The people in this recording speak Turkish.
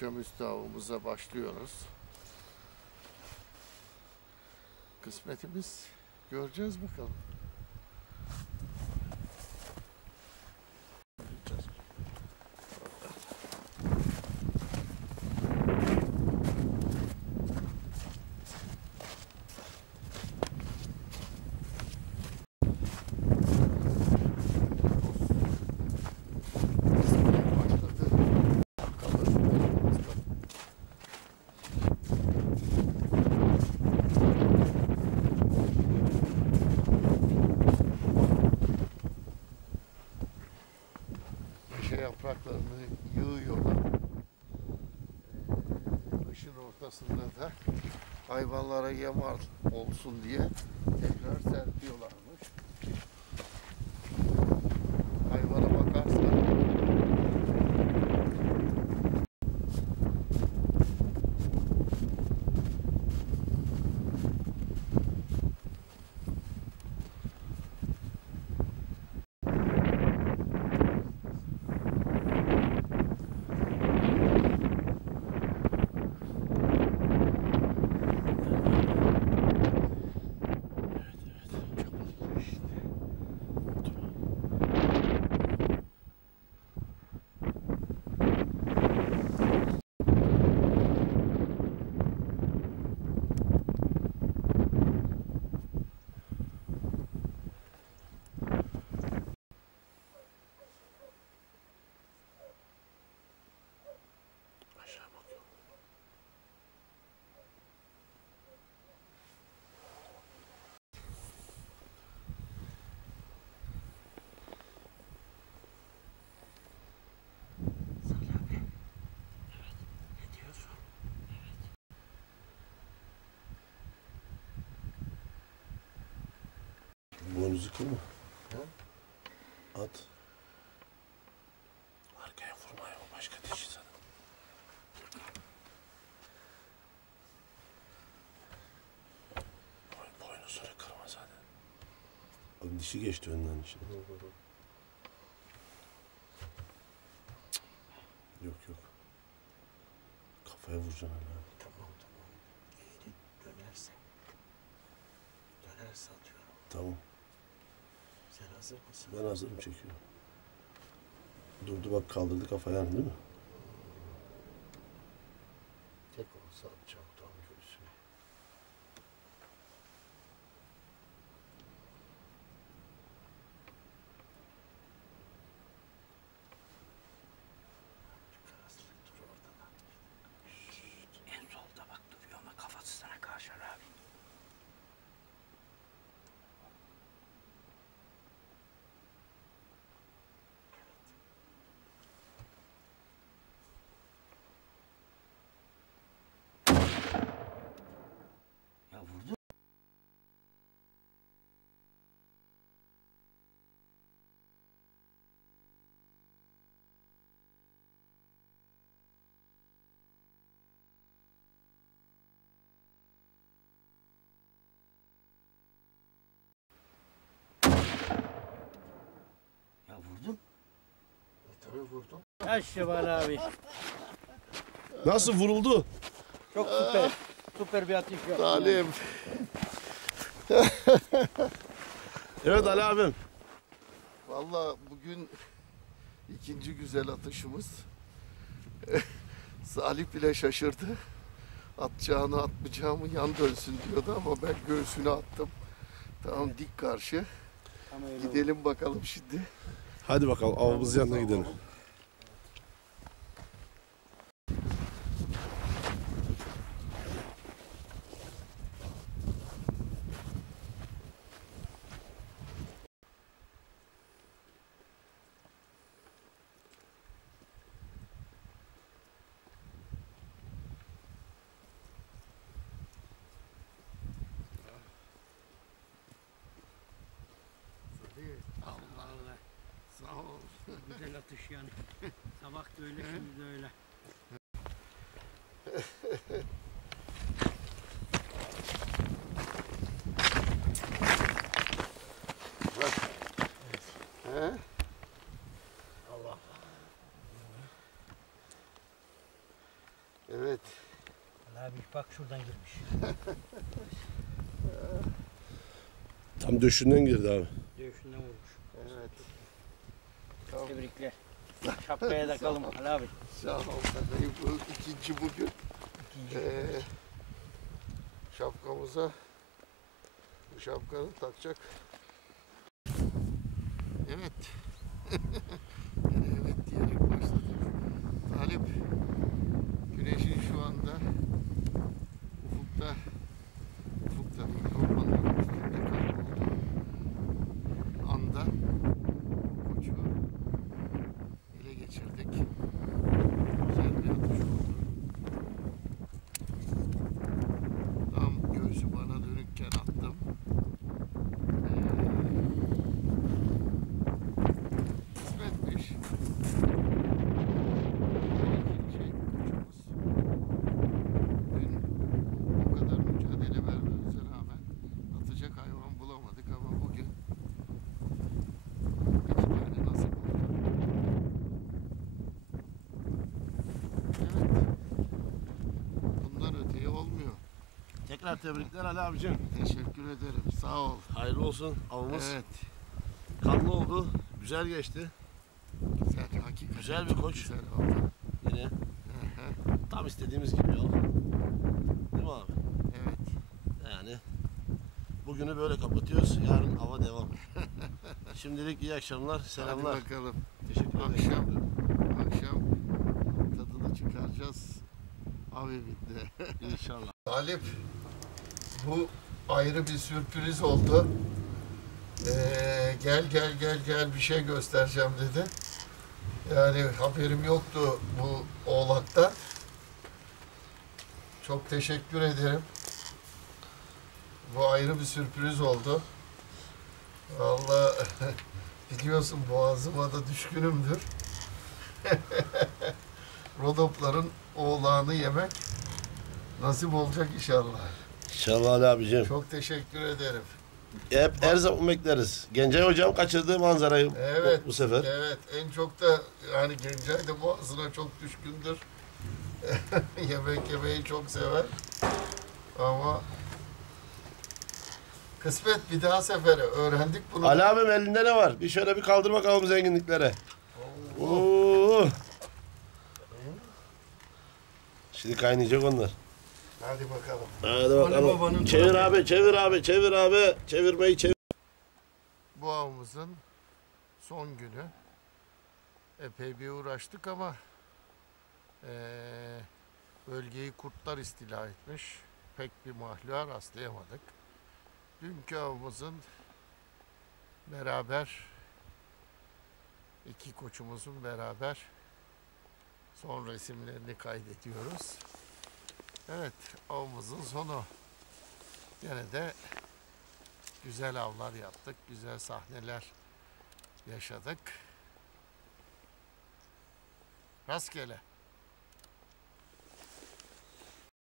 akşamüstü avımıza başlıyoruz. Kısmetimiz göreceğiz bakalım. Göreceğiz. Başladı. Bakalım. Meşe yapraklarını yığıyorlar. Ee, Ortasında da hayvanlara yem olsun diye tekrar serpiyorlarmış. Hayvana bakarsan aşağı bakıyor. Salih abi. Evet. Ne diyorsun? Boynuzu kırma. He? At. Arkaya vurma ya. Başka dişi sana. Boy, boynuzunu kırma zaten. Bak dişi geçti önden dişi. Yok yok. Kafaya vuracaksın hala. Tamam tamam. Eğri dönerse. Dönerse atıyorum. Tamam. Ben hazırım çekiyorum. Durdu bak kaldırdı kafayı değil mi? Tek olsa atacağım tam göğsüne. Karaslık dur orada da. En solda bak duruyor ama kafası sana karşı abi. Ya vurdu. Ya vurdum. E, tabii vurdum. Ya Şeval abi. Nasıl vuruldu? Çok süper. Süper bir atış yaptın. Talim. Evet Ali abim. Valla bugün ikinci güzel atışımız. Salih bile şaşırdı. Atacağını atmayacağımı yan dönsün diyordu ama ben göğsüne attım. Tamam dik karşı. Gidelim bakalım şimdi. Hadi bakalım avımız yanına gidelim. Allah Allah. Sağ ol. Güzel atış yani. Sabah da öyle şimdi de öyle. He? Allah. Bak şuradan girmiş. Tam döşünden girdi abi. Dövüşünden vurmuş. Evet. Tamam. Tebrikler. Şapkaya takalım Ali abi. Sağ ol. Bu ikinci bugün. İkinci. Ee, şapkamıza bu şapkanı takacak. Evet. Evet diyerek başladık. Talip Tekrar tebrikler Ali abicim. Teşekkür ederim. Sağ ol. Hayırlı olsun avımız. Evet. Kanlı oldu. Güzel geçti. Güzel. Hakikaten Güzel bir koç. Güzel oldu. Yine tam istediğimiz gibi ya. Değil mi abi? evet. Yani bugünü böyle kapatıyoruz. Yarın hava devam. Şimdilik iyi akşamlar. Selamlar. Hadi bakalım. Teşekkür ederim. Akşam. Akşam tadını çıkaracağız. Av evinde. İnşallah. Talip bu ayrı bir sürpriz oldu. Ee, gel gel gel gel bir şey göstereceğim dedi. Yani haberim yoktu bu oğlakta. Çok teşekkür ederim. Bu ayrı bir sürpriz oldu. Vallahi biliyorsun boğazıma da düşkünümdür. Rodopların oğlağını yemek nasip olacak inşallah. İnşallah Ali abicim. Çok teşekkür ederim. Hep her zaman bekleriz. Gencay hocam kaçırdığı manzarayı bu- Evet. bu sefer. Evet. En çok da yani Gencay da boğazına çok düşkündür. Yemek yemeyi çok sever. Ama kısmet bir daha sefere. Öğrendik bunu. Ali abim elinde ne var? Bir şöyle bir kaldır bakalım zenginliklere. Oo. Oo. Şimdi kaynayacak onlar. Hadi bakalım. Hadi bakalım. Çevir abi, çevir abi, çevir abi. Çevirmeyi çevir. Bu avımızın son günü. Epey bir uğraştık ama eee, bölgeyi kurtlar istila etmiş. Pek bir mahluğa rastlayamadık. Dünkü avımızın beraber iki koçumuzun beraber son resimlerini kaydediyoruz. Evet, avımızın sonu. Gene de güzel avlar yaptık, güzel sahneler yaşadık. Rastgele.